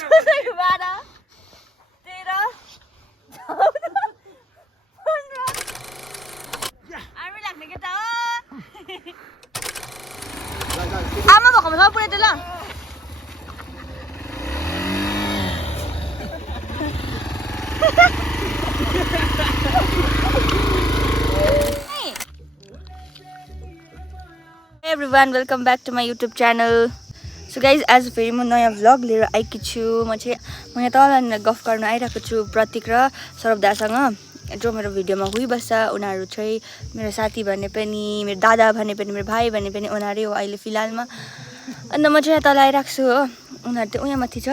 आमा भएकोमा सब पुरै ल everyone welcome back to my YouTube channel. So guys आज फेरि म नयाँ भ्लग लिएर आएकी छु। म यहाँ तल गफ गर्न आइरहेको छु प्रतीक र सौरभदासँग, जो मेरो भिडियोमा हुइबस्छ। उनीहरू चाहिँ मेरो साथी भने पनि, मेरो दादा भने पनि, मेरो भाइ भने पनि उनीहरू हो अहिले फिलहालमा। अन्त म चाहिँ यहाँ तल आइरहेको छु हो। उनीहरू चाहिँ उहाँ माथि छ।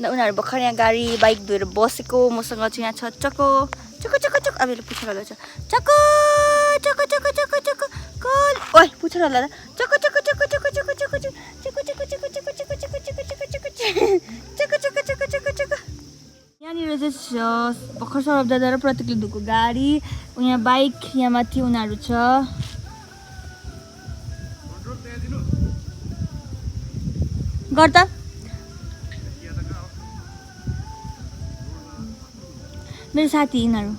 अन्त उनीहरू भर्खर यहाँ गाडी बाइक धोएर बसेको। मसँग चाहिँ यहाँ छ चको चको चको चको। अब यसले पुच्छर हल्लाउँछ चको चको चको चको चको कल ओइ पुच्छर हल्ला चको चको चको चको चको चको चको चको चको चको चको चको चको चको चको चको चको चको चको। यहाँनिर चाहिँ भर्खर सौरभ दादा र प्रतीकले धोएको गाडी, यहाँ बाइक, यहाँ माथि उनीहरू छ। गर त मेरो साथी यिनीहरू।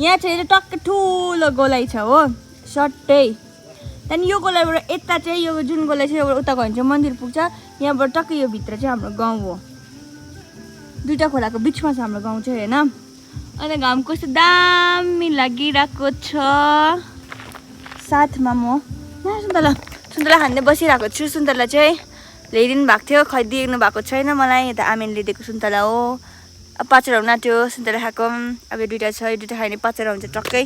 यहाँ चाहिँ टक्कै ठुलो गोलाइ छ हो, सट्टै। त्यहाँदेखि यो गोलाइबाट यता चाहिँ यो जुन गोलाइ छ योबाट उता गयो भने चाहिँ मन्दिर पुग्छ। यहाँबाट टक्कै यो भित्र चाहिँ हाम्रो गाउँ हो। दुईटा खोलाको बिचमा छ हाम्रो गाउँ चाहिँ होइन। अन्त घाम कस्तो दामी लागिरहेको छ। साथमा म सुन्तला खाँदै बसिरहेको छु। सुन्तला चाहिँ ल्याइदिनु भएको थियो, खै दिनु भएको छैन मलाई। यता आमेनले दिएको सुन्तला हो। अब पाचेर हुन आँट्यो सुन्तला खाएको। अब यो दुइटा छ, यो दुइटा खायो भने पाचेर हुन्छ टक्कै।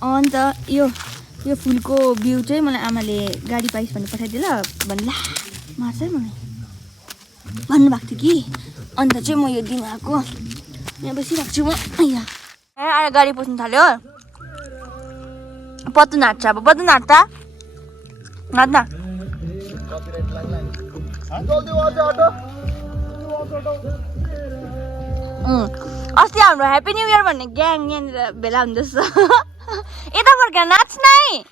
अन्त यो फुलको बिउ चाहिँ मलाई आमाले गाडी पाइस भने पठाइदियो ल भन्ला मार्छ मलाई भन्नुभएको थियो कि। अन्त चाहिँ म यो दिन आएको यहाँ बसिरहेको छु म। यहाँ आएर गाडी पस्नु थाल्यो। पत्तु नाट्छ अब, पत्तु नाट्छ नाच्न। अस्ति हाम्रो ह्याप्पी न्यू इयर भन्ने ग्याङ यहाँनिर भेला हुँदैछ। यता फर्केर नाच्न है।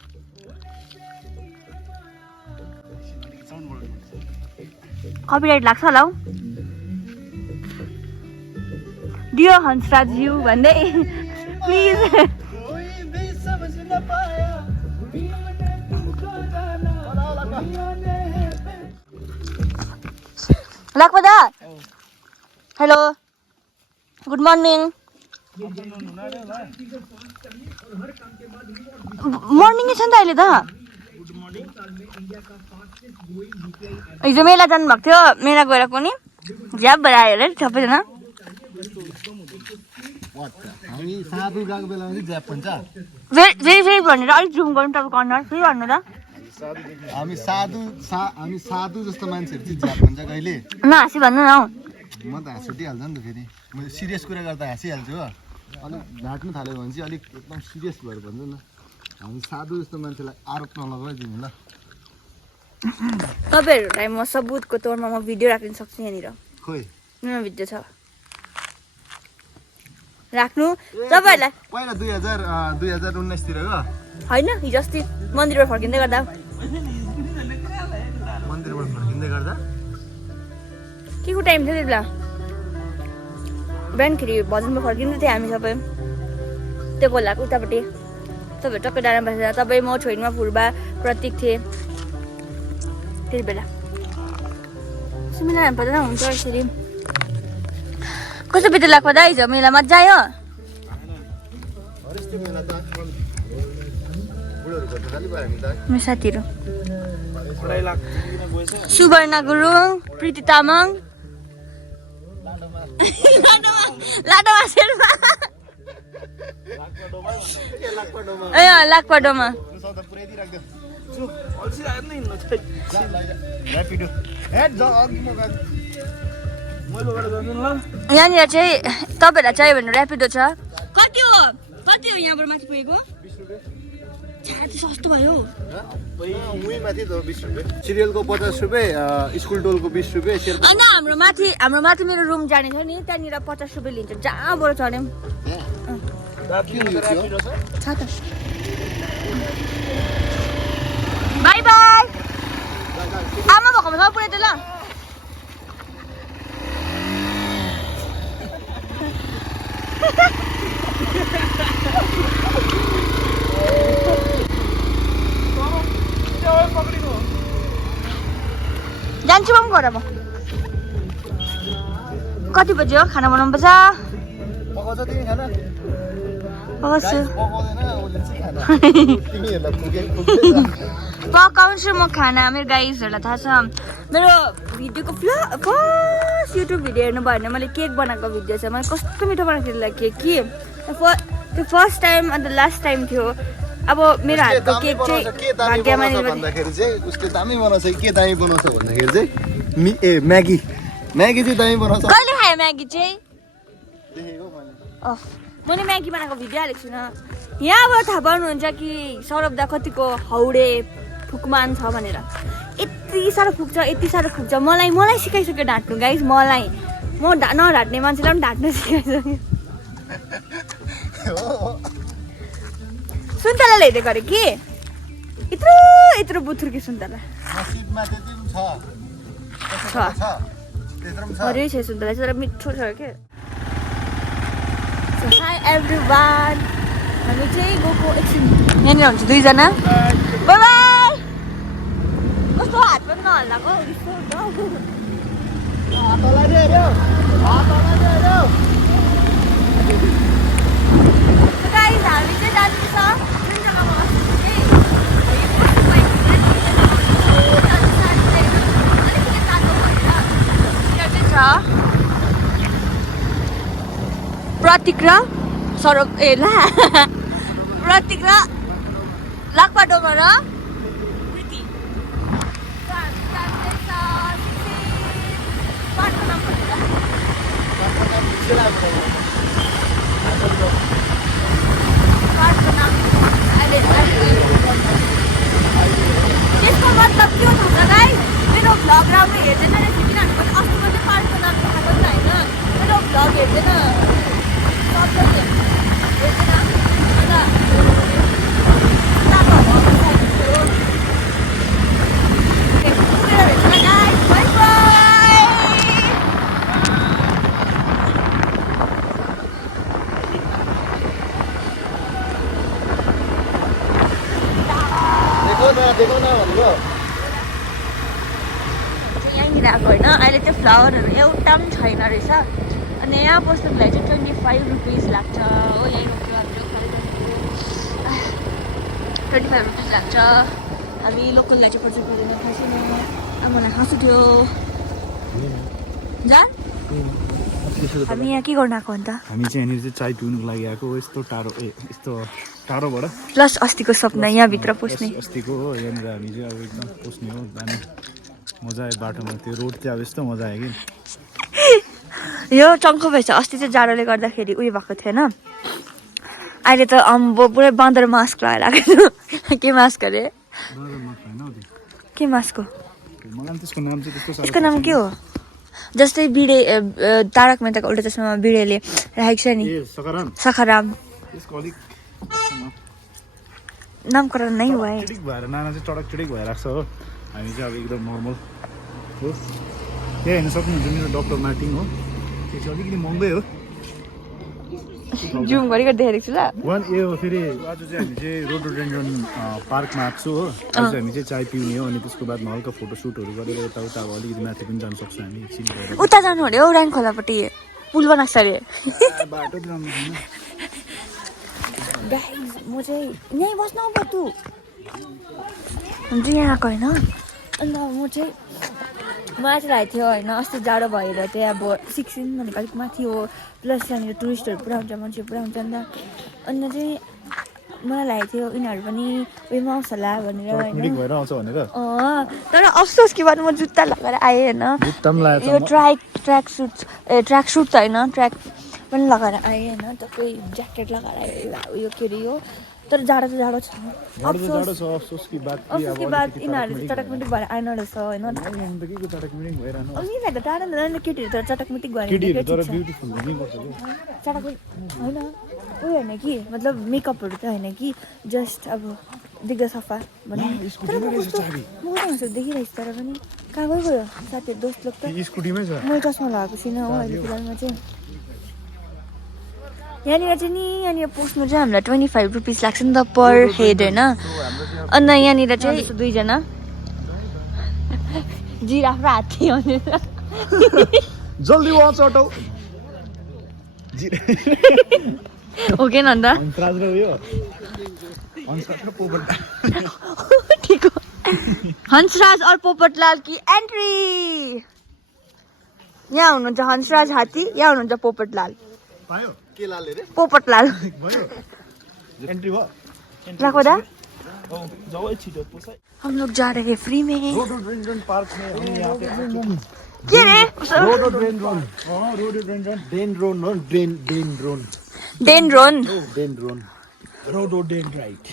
कपिराइट लाग्छ होला हौ। डियर हंसराज यू भन्दै प्लिज। लाग्पदा हेलो गुड मर्निङ। मर्निङै छ नि त अहिले त। हिजो मेला जानुभएको थियो, मेला गएर पनि झ्याप भएर आयो अरे सबैजना। फेरि भनेर अलिक जुम गर्नु तपाईँको अनुहार फेरि भन्नु त। हामी साधु जस्तो मान्छेहरू चाहिँ झ्याप भन्छ कहिले नहाँसी भन्नु न हौ। म त हाँस उठिहाल्छ नि त। फेरि म सिरियस कुरा गर्दा हाँसिहाल्छु हो। अलिक ढाँट्नु थाल्यो भने चाहिँ अलिक एकदम सिरियस भएर भन्छु न। हामी साधु जस्तो मान्छेलाई आरोप नलगाइदिनु ल। तपाईँहरूलाई म सबुतको तौरमा म भिडियो राख्न सक्छु यहाँनिर। खोइ मेरो भिडियो छ राख्नु तपाईँहरूलाई। पहिला 2019 तिर होइन हिजो अस्ति मन्दिरबाट फर्किँदै गर्दा के को टाइम थियो त्यति बेला। बिहानखेरि भजनमा फर्किँदै थियौँ हामी सबै त्यो खोलाको उतापट्टि। तपाईँ टक्कै डाँडा बसेर तपाईँ म छोइनमा फुर्बा प्रतीक थिएँ त्यति बेला। सुमिना पर्दैन हुन्छ यसरी। कस्तो बित्यो लाग्छ दा हिजो मेला मजा आयो। मेरो साथीहरू सुवर्णा गुरुङ, प्रीति तामाङ, लाडोमा शेर्पा, ए लाक्पाडोमा। यहाँनिर चाहिँ तपाईँहरूलाई चाहियो भने ऱ्यापिडो छ। कति हो यहाँबाट माथि पुगेको? छा चाहिँ सस्तो भयो उही माथि त 20 रुपैयाँ सिरियलको 50 रुपैयाँ स्कुल टोलको 20 रुपैयाँ शेर्पा होइन हाम्रो माथि मेरो रुम जाने छ नि त्यहाँनिर 50 रुपियाँ लिन्छ जहाँबाट चढ्यौँ छ त बाई बाई आमा भएकोमा सब पुऱ्याइदियो ल जान्छु म घर म कति बज्यो खाना बनाउनु पर्छ पकाउँछ तिमी खाना पकाउँछु पकाउँदैन उसले चाहिँ खाना तिमीहरूलाई पुगेछ पकाउँछु म खाना मेरो गाइजहरूलाई थाहा छ मेरो भिडियोको फर्स्ट युट्युब भिडियो हेर्नु भयो भने मैले केक बनाएको भिडियो छ मैले कस्तो मिठो बनाएको थिएँ केक कि त्यो फर्स्ट टाइम अन्त लास्ट टाइम थियो अब मेरो हातको केक चाहिँ भाग्यमा भन्दाखेरि चाहिँ उसले दामी बनाउँछ के दामी बनाउँछ भन्दाखेरि चाहिँ म्यागी चाहिँ दामी बनाउँछ कहिले खायो म्यागी चाहिँ देखेको मैले अफ मैले म्यागी बनाएको भिडियो हालेको छुइनँ यहाँबाट थाहा पाउनुहुन्छ कि सौरभ दा कतिको हाउडे फुकमान छ भनेर यति साह्रो फुक्छ मलाई सिकाइसक्यो ढाँट्नु गाइस मलाई म नढाँट्ने मान्छेलाई पनि ढाँट्नु सिकाइसक्यो सुन्तलाले हेर्दै गरेँ कि यत्रो बुथुर कि सुन्तला नसिबमा त्यति पनि छ अरे छ सुन्तला तर मिठो छ के हाई एभ्रिवान हामी चाहिँ गएको एकछिन यहाँनिर हुन्छ दुईजना बाई बाई कस्तो हात पनि नहल्लाको गाइस हामी चाहिँ जाँदैछ जुन जग्गामा अस्ति चाहिँ अलिकति तातो भएर छ प्रतीक र सौरभ प्रतीक र लाक्पा डोमा र प्रीति त्यसको मतलब के हो थाहा छ गाइस मेरो भ्लग राम्रो हेर्दैन रहेछ किनभने मैले अस्ति मात्रै पार्कको नाम देखाएको नि त होइन मेरो भ्लग हेर्दैन देखो न भनेको यहीँनिर आएको होइन अहिले त्यो फ्लावरहरू एउटा पनि छैन रहेछ अनि यहाँ बस्नुको लागि चाहिँ 25 रुपिस लाग्छ हो यहीँ रोक्यो हामीले 25 रुपिस लाग्छ हामी लोकललाई चाहिँ प्रोजेक्ट गर्दैन थाहा छैन मलाई हाँस उठ्यो जा हामी यहाँ के गर्नु आएको अन्त हामी चाहिँ यहाँनिर चाहिँ चाय पिउनुको लागि आएको यस्तो टाढोबाट प्लस अस्तिको सपना यहाँभित्र पस्ने अस्तिको हो यहाँनिर हामी चाहिँ अब एकदम पस्ने हो दामी मजा आयो बाटोमा त्यो रोड चाहिँ अब यस्तो मजा आयो कि यो चङ्खो भएछ अस्ति चाहिँ जाडोले गर्दाखेरि उयो भएको थिएन अहिले त अम्बो पुरै बाँदर मास्क लगाएर आएको छु के मास्क अरे के मास्क हो मलाई त्यसको नाम चाहिँ त्यस्तो यसको नाम के हो जस्तै बिडे तारक मेहताको उल्टा चस्मामा बिडेले राखेको छ नि सखाराम त्यसको अलिक नामकरण नै भयो चिडिक भएर नाना चाहिँ चडक चिडिक भइरहेको छ हो हामी चाहिँ अब एकदम नर्मल हो त्यही हेर्न सक्नुहुन्छ मेरो डक्टर मार्टिन हो त्यो चाहिँ अलिकति महँगै हो जुम गरी देखेको छु ल वान ए हो फेरि आज चाहिँ हामी चाहिँ रोडोडेन्ड्रन पार्कमा आएको छु हो आज हामी चाहिँ चाय पिउने हो अनि त्यसको बादमा हल्का फोटोसुटहरू गरेर यताउता अब अलिकति माथि पनि जान सक्छौँ हामी एकछिन गएर उता जानु अरे हौ ऱ्याङ्क खोलापट्टि पुल बनाएको छ अरे बाटो राम्रो छैन म चाहिँ यहीँ बस्नु अब तँ हुन्छ यहाँ आएको होइन अन्त म चाहिँ मलाई चाहिँ लागेको थियो होइन अस्ति जाडो भएर चाहिँ अब 16 भनेको अलिक माथि हो प्लस यहाँनिर टुरिस्टहरू पुरा हुन्छ मान्छे पुरा हुन्छ नि त अन्त चाहिँ मलाई लागेको थियो यिनीहरू पनि उयोमा आउँछ होला भनेर होइन तर अफसोस कि भन्नु म जुत्ता लगाएर आएँ होइन यो ट्र्याक सुट त होइन ट्र्याक पनि लगाएर आएँ होइन तपाईँ ज्याकेट लगाएर आयो उयो के अरे यो तर जाडो त जाडो छ जाडो छ अफसोस कि बात कि अफसोस कि बाद यिनीहरू चटकमिटिक भएर आएन रहेछ होइन त के को चटक मिटिङ भइरहनु अब यिनीहरू त टाढा न केटीहरू त चटकमिटिक भएर केटीहरू तर ब्युटिफुल हुनै पर्छ के चटकमिटिक होइन उयो होइन कि मतलब मेकअपहरू त होइन कि जस्ट अब देख्दा सफा भन्ने तर म कस्तो देखिरहेको छु तर पनि कहाँ गयो साथीहरू दोस्त लोक त स्कुटीमै छ मैले चस्मा लगाएको छुइनँ हो अहिले फिलहालमा चाहिँ यहाँनिर चाहिँ नि यहाँनिर पस्नु चाहिँ हामीलाई 25 रुपिस लाग्छ नि त पर हेड होइन अन्त यहाँनिर चाहिँ 2जना जिराफ र हात्ती भनेर जल्दी वाच अटो हो कि अन्त हंसराज र उयो हंसराज र पोपट ठिक हो हंसराज और पोपटलाल की एन्ट्री यहाँ हुनुहुन्छ हंसराज हात्ती यहाँ हुनुहुन्छ पोपटलाल पायो के लाले रे पोपटलाल भयो एन्ट्री भयो राखो दा जाओ छिटो पोसाई हम लोग जा रहे हैं फ्री में रोडोडेंड्रन पार्क में हम यहाँ पे के रे रोडोडेंड्रन रोडोडेंड्रन डेंड्रोन हो डेंड्रोन डेन्ड्रोन रोडोडेंड्राइट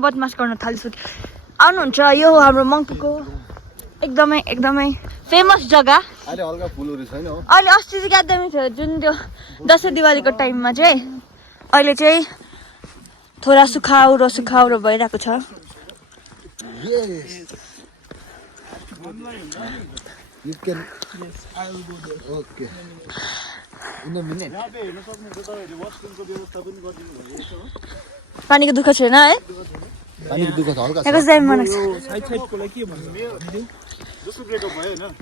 बदमास गर्न थालिसक्यो आउनुहुन्छ यो हाम्रो मङ्पूको एकदमै फेमस जग्गा अहिले हल्का फुलहरू छैन हो अहिले अस्ति चाहिँ क्या दामी थियो जुन त्यो दसैँ दिवालीको टाइममा चाहिँ अहिले चाहिँ थोडा सुखाउरो भइरहेको छ You can. Yes, I will go there. Okay. In a minute. पानीको दुःख छैन है पानीको दुःख छ हल्का छ यहाँ दामी बनाएको छ साइड साइडको लागि के भन्नु जस्तो ब्रेकअप भयो हैन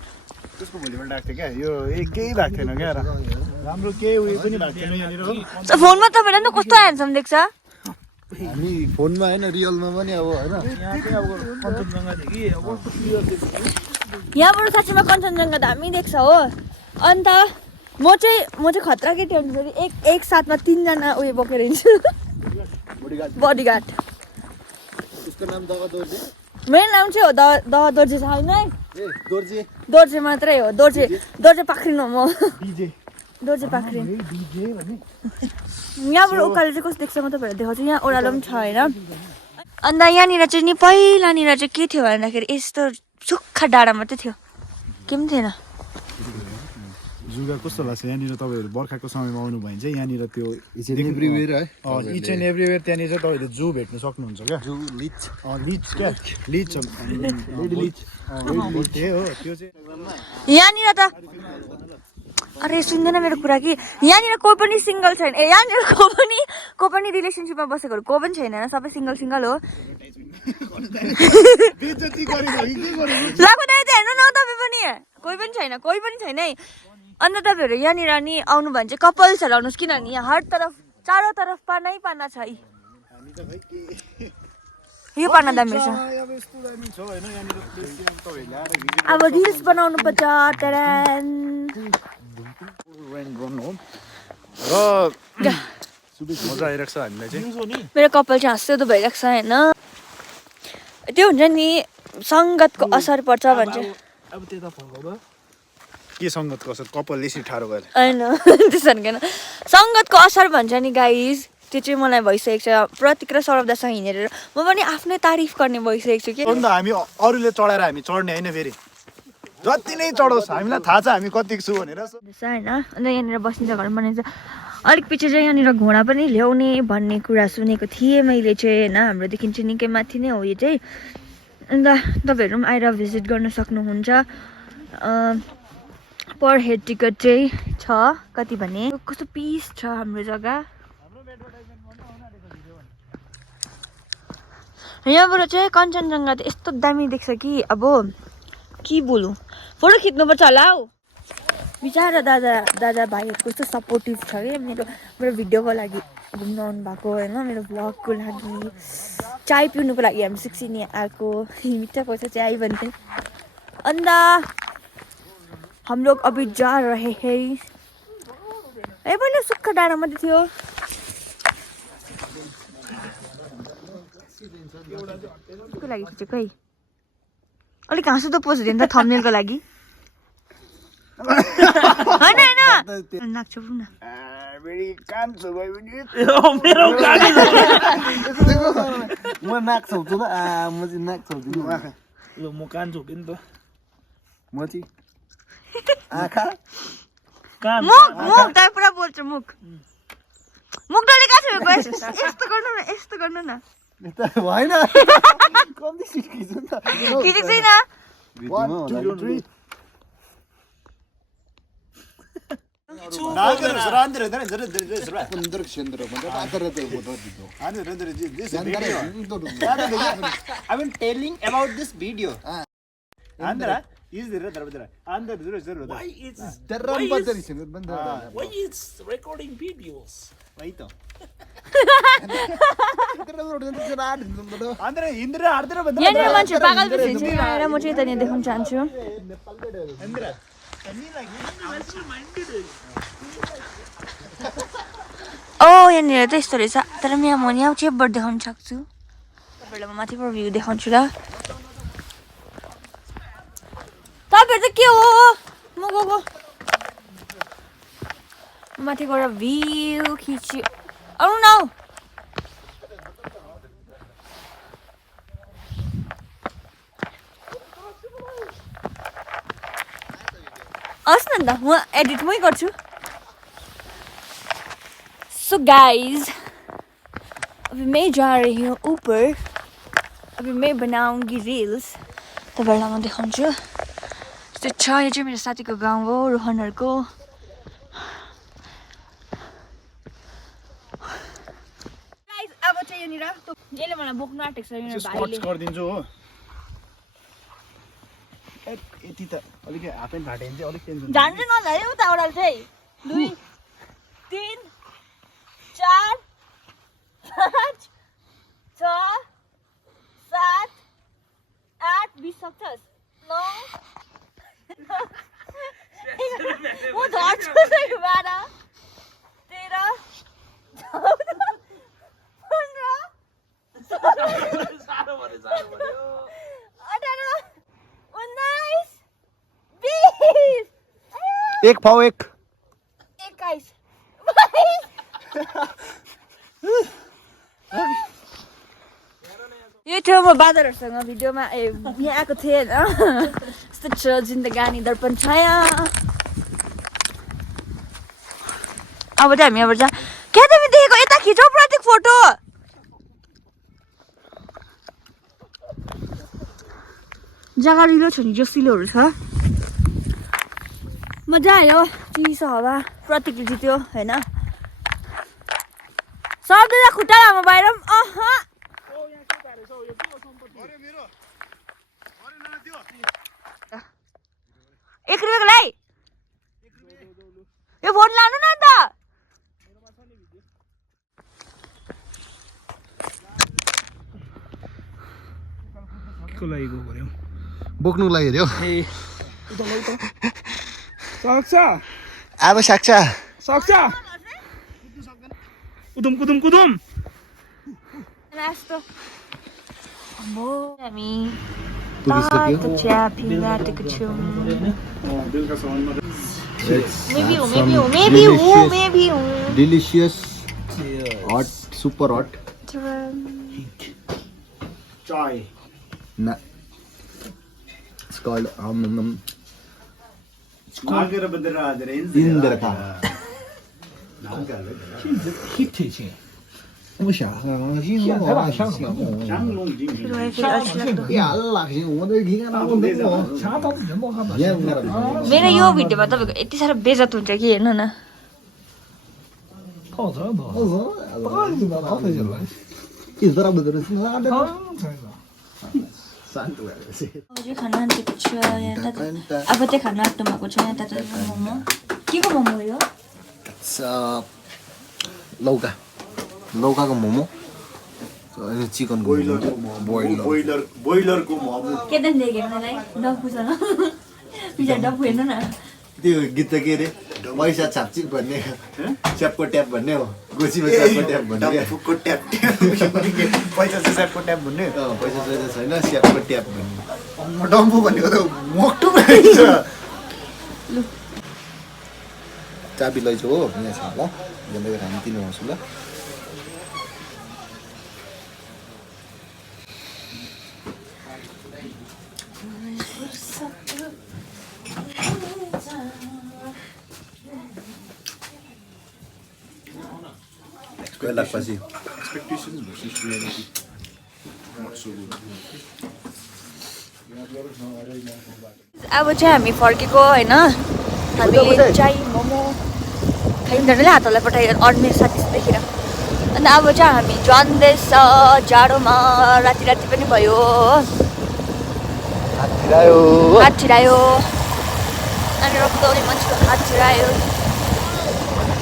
त्यसको भोलिपल्ट राख्थे क्या यो केही भएको थिएन क्या राम्रो केही उयो पनि भएको थिएन यहाँनिर हो फोनमा तपाईँलाई नि कस्तो ह्यान्डसम देख्छ हामी फोनमा हैन रियलमा पनि अब हैन यहाँ चाहिँ अब कञ्चनजङ्घा थियो कि अब कस्तो क्लियर देख्छ यहाँबाट साँच्चीमा कञ्चनजङ्घा दामी देख्छ हो अन्त म चाहिँ खतरा केटी हो फेरि एक साथमा 3जना उयो बोकेर हिँड्छु बडीगार्ड उसको नाम दगा दोर्जे मेरो नाम चाहिँ हो दह दोर्जे छैन है ए दोर्जे दोर्जे मात्रै हो दोर्जे पाख्रिनु म डीजे दोर्जे पाख्रिन डीजे भन्ने यहाँबाट उकालो चाहिँ कस्तो देख्छ म तपाईँहरूलाई देखाउँछु यहाँ ओह्रालो पनि छ होइन अन्त यहाँनिर चाहिँ नि पहिलानिर चाहिँ के थियो भन्दाखेरि यस्तो सुक्खा डाँडा मात्रै थियो के पनि थिएन जुगा कस्तो लाग्छ यहाँनिर तपाईँहरू बर्खाको समयमा आउनु भयो भने चाहिँ यहाँनिर त्यो इच एन्ड एभ्रीवेयर है इच एन्ड एभ्रीवेयर त्यहाँनिर चाहिँ तपाईँले जू भेट्न सक्नुहुन्छ क्या जू लिच लिच क्या लिच लेडी लिच त्यही हो त्यो चाहिँ यहाँनिर त अरे सुन्दैन मेरो कुरा कि यहाँनिर कोही पनि सिङ्गल छैन ए यहाँनिर को पनि रिलेसनसिपमा बसेकोहरू को पनि छैन सबै सिङ्गल हो लाग्दैन हेर्नु न तपाईँ पनि कोही पनि छैन है अन्त तपाईँहरू यहाँनिर नि आउनु भने चाहिँ कपल्सहरू आउनुहोस् किनभने यहाँ हर तरफ चारो तरफ पाना छ यो पाना दामी छ अब रिल्स बनाउनु पर्छ र मजा आइरहेको छ हामीलाई चाहिँ मेरो कपाल चाहिँ हाँस्दो भइरहेको छ होइन त्यो हुन्छ नि सङ्गतको असर पर्छ भन्छ अब त्यता फर्काउ के सङ्गतको असर कपाल यसरी ठाडो गरेर होइन त्यसो होइन सङ्गतको असर भन्छ नि गाइज त्यो चाहिँ मलाई भइसकेको छ प्रतीक र सौरभ दासँग हिँडेर म पनि आफ्नै तारिफ गर्ने भइसकेको छु कि अन्त हामी अरूले चढाएर हामी चढ्ने होइन फेरि जति नै चढोस् हामीलाई थाहा छ हामी कतिको छु भनेर होइन अन्त यहाँनिर बस्ने जग्गाहरू बनाइन्छ अलिक पछि चाहिँ यहाँनिर घोडा पनि ल्याउने भन्ने कुरा सुनेको थिएँ मैले चाहिँ होइन हाम्रोदेखि चाहिँ निकै माथि नै हो यो चाहिँ अन्त तपाईँहरू पनि आएर भिजिट गर्न सक्नुहुन्छ पर हेड टिकट चाहिँ छ कति भने कस्तो पिस छ हाम्रो जग्गा यहाँबाट चाहिँ कञ्चनजङ्घा त यस्तो दामी देख्छ कि अब के बोलौँ फोटो खिच्नुपर्छ होला हौ बिचारा दादा भाइहरूको कस्तो सपोर्टिभ छ कि मेरो भिडियोको लागि घुम्नु आउनु भएको होइन मेरो भ्लगको लागि चाय पिउनुको लागि हामी 16 यहाँ आएको मिठा पैसा चाय भन्थे अन्त हम लोग अभी जा रहे हैं ए पहिला सुक्खा डाँडा मात्रै थियो को लागि खिचेको है अलिक हाँसो त पोज दिनु त थम्बनेलको लागि होइन नाक छोप्नु न हामी कान्छो भयो भने मेरो गाडी म नाक छाउँछु ल म चाहिँ नाक छाउँछु यो म कान्छो कि नि त म चाहिँ आँखा कान मुख दाइ पुरा बोल्छ मुख डल्लै कहाँ छ बस यस्तो गर्नु न भएन कम्ती खिच्नु नि त खिचेको छैन 1 2 3 I mean telling about this video. Andra is there Andra why it's Why it's recording videos Why to Andre Indra Ardra यहाँनिर मान्छे पागल बेसी छ आएर म चाहिँ यता देखाउन चाहन्छु Andra यहाँनिर त यस्तो रहेछ तर म यहाँ चेपबाट देखाउन सक्छु तपाईँहरूलाई म माथिबाट भ्यू देखाउँछु ल तपाईँहरू त के हो म गएको माथि गएर भ्यू खिच्यो आउनु न आउनुहोस् न त म एडिट मै गर्छु सो गाइज अभी मैं जा रही हूँ ऊपर अभी मैं बनाऊंगी रील्स तपाईँहरूलाई म देखाउँछु त्यो छ यो चाहिँ मेरो साथीको गाउँ हो रोहनहरूको अब चाहिँ यहाँनिर यसले मलाई बोक्नु आँटेको छ मेरो भाइले गरिदिन्छु हो यति त अलिक हाफ एन्ड फाटे चाहिँ अलिक टेन्सन जान्छ नजाने उता ओह्रालो चाहिँ 2 3 4 5 6 7 8 20 सक्छस् 9 म झर्छु नि 12 13 14 एक पाउ एक 21 यो थियो म बादरहरूसँग भिडियोमा यहाँ आएको थिएँ होइन यस्तो छ जिन्दगानी दर्पण छाया अब चाहिँ हामी यहाँबाट क्या तिमी देखेको यता खिचौ प्रत्येक फोटो जग्गा रिलो छ नि जोसिलोहरू छ मजा आयो चिसो हावा प्रतीकले जित्यो होइन सक्दैन खुट्टा लामो बाहिर एक रुपियाँको लाई यो फोन लानु न अन्त को लागि गयो पर्यो बोक्नु लागि हेऱ्यो सक्छ अब सक्छ सक्छ कुदुम कुदुम कुदुम हामी तातो चिया पिइरहेको छौँ maybe delicious hot super hot चाय na it's called नागेर बदर आदर Indraka मेरो यो भिडियोमा तपाईँको यति साह्रो बेजत हुन्छ कि हेर्नु न खाना आँटेको छ अब चाहिँ खाना आँट्नु भएको छ यहाँ त मोमो के को मोमो यो लौकाको मोमो चिकन बोइलरको मोमो के दिन देखेँ मलाई डफुसँग पिज्जा डफु हेर्नु न त्यो गीत त के अरे पैसा छाप्चिक भन्ने च्यापको ट्याप भन्ने हो गोसीमा च्यापको ट्याप भन्ने पैसा चाहिँ स्यापको ट्याप भन्ने पैसा छैन स्यापको ट्याप भन्ने डम्फु भनेको त मोक्टु चाबी लैजाऊ हो यहाँ छ ल भन्दै गरेर हामी तिनीहरू आउँछौँ ल square लाग्पछि Expectations versus reality. Not so good. अब चाहिँ हामी फर्केको होइन हामी चाहिँ मोमो खाइँदैन हातहरूलाई पठायो अरू मेरो साथी देखेर अनि अब चाहिँ हामी जाँदैछ जाडोमा राति राति पनि भयो हो हात छिरायो अनि रक्तले मान्छेको हात छिरायो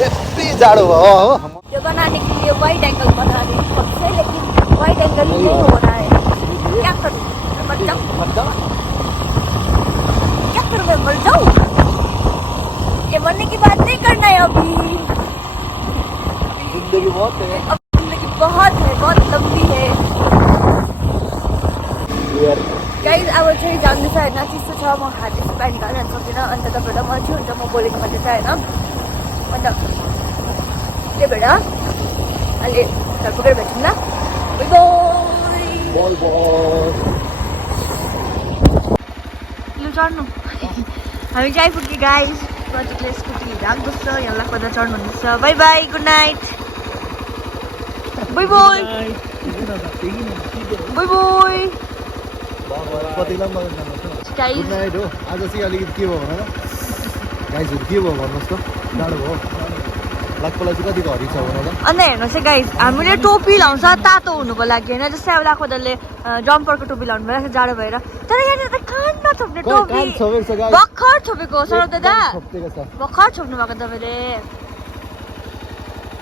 यति जाडो भयो हो ये बनाने के लिए वाइड एंगल बना रही हूँ खुद से लेकिन वाइड एंगल ही नहीं हो रहा है क्या करूँ मर जाऊँ क्या करूँ मैं मर जाऊँ ये मरने की बात नहीं करना है अभी जिंदगी बहुत है अब जिंदगी बहुत लंबी है गाइज अब चाहिँ जान्दैछ होइन चिसो छ म हात यस्तो प्यान्ट निकाल्न सक्दिनँ अन्त तपाईँहरूलाई मलाई चाहिँ हुन्छ म बोलेको मात्रै छ होइन अन्त त्यही भएर अहिले घर पुगेर भेटौँ ल बल लु चढ्नु हामी चाहिँ आइपुग्यो गाइज प्रतीकले स्कुटी राख्दैछ यहाँलाई कता चढ्नु हुँदैछ by by good night by by by by कतिलाई गुड नाइट हो आज चाहिँ अलिकति के भयो भन गाइजहरू के भयो भन्नुहोस् त जाडो भयो लाकपलाई चाहिँ कतिको हरि छ भन त अन्त हेर्नुहोस् है गाइज हामीले टोपी लाउँछ तातो हुनुको लागि होइन जस्तै अब लाखोदाले जम्परको टोपी लाउनु भइरहेको छ जाडो भएर तर यहाँनिर त कान नछोप्ने टोपी भर्खर छोपेको सौरभ दादा भर्खर छोप्नु भएको तपाईँले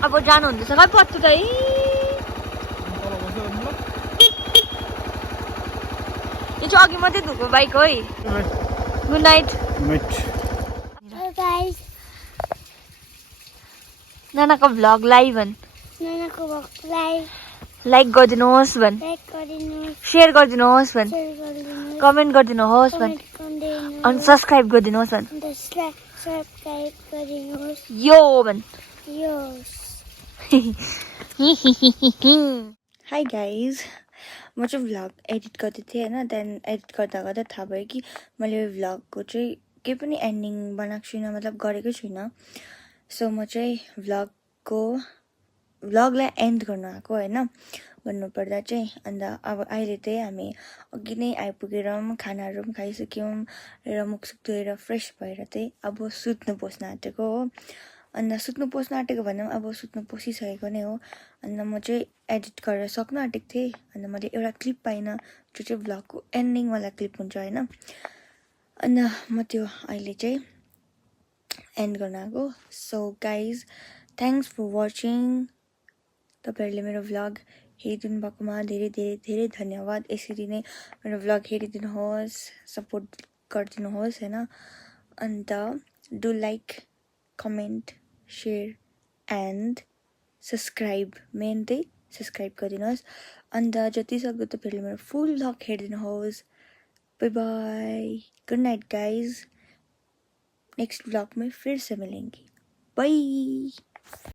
अब जानु हुँदैछ खै पत्तु त यो चाहिँ अघि मात्रै धुएको बाइक है गुड नाइट नानाको भ्लग लाइभ भन् लाइक गरिदिनुहोस् भन् सेयर गरिदिनुहोस् भन् कमेन्ट गरिदिनुहोस् भन् अनि सब्सक्राइब गरिदिनुहोस् भन् यो भन् हाई गाइज म चाहिँ भ्लग एडिट गर्दै थिएँ होइन त्यहाँदेखि एडिट गर्दा गर्दा थाहा भयो कि मैले भ्लगको चाहिँ केही पनि एन्डिङ बनाएको छुइनँ मतलब गरेकै छुइनँ सो म चाहिँ भ्लगलाई एन्ड गर्नु आएको होइन भन्नुपर्दा चाहिँ अन्त अब अहिले चाहिँ हामी अघि नै आइपुगेर खानाहरू पनि खाइसक्यौँ र मुखसुख धोएर फ्रेस भएर चाहिँ अब सुत्नु पस्न आँटेको हो अन्त सुत्नु पस्न आँटेको भन्दा पनि अब सुत्नु पसिसकेको नै हो अन्त म चाहिँ एडिट गरेर सक्नु आँटेको थिएँ अन्त मैले एउटा क्लिप पाइनँ जो चाहिँ भ्लगको एन्डिङवाला क्लिप हुन्छ होइन अन्त म त्यो अहिले चाहिँ एन्ड गर्न आएको so guys thanks for watching तपाईँहरूले मेरो भ्लग हेरिदिनु भएकोमा धेरै धेरै धेरै धन्यवाद यसरी नै मेरो भ्लग हेरिदिनुहोस् सपोर्ट गरिदिनुहोस् होइन अन्त do like comment share and subscribe main चाहिँ सब्सक्राइब गरिदिनुहोस् अन्त जति सक्दो तपाईँहरूले मेरो फुल भ्लग हेरिदिनुहोस् by by good night guys next blog में फिर से मिलेंगे बाय।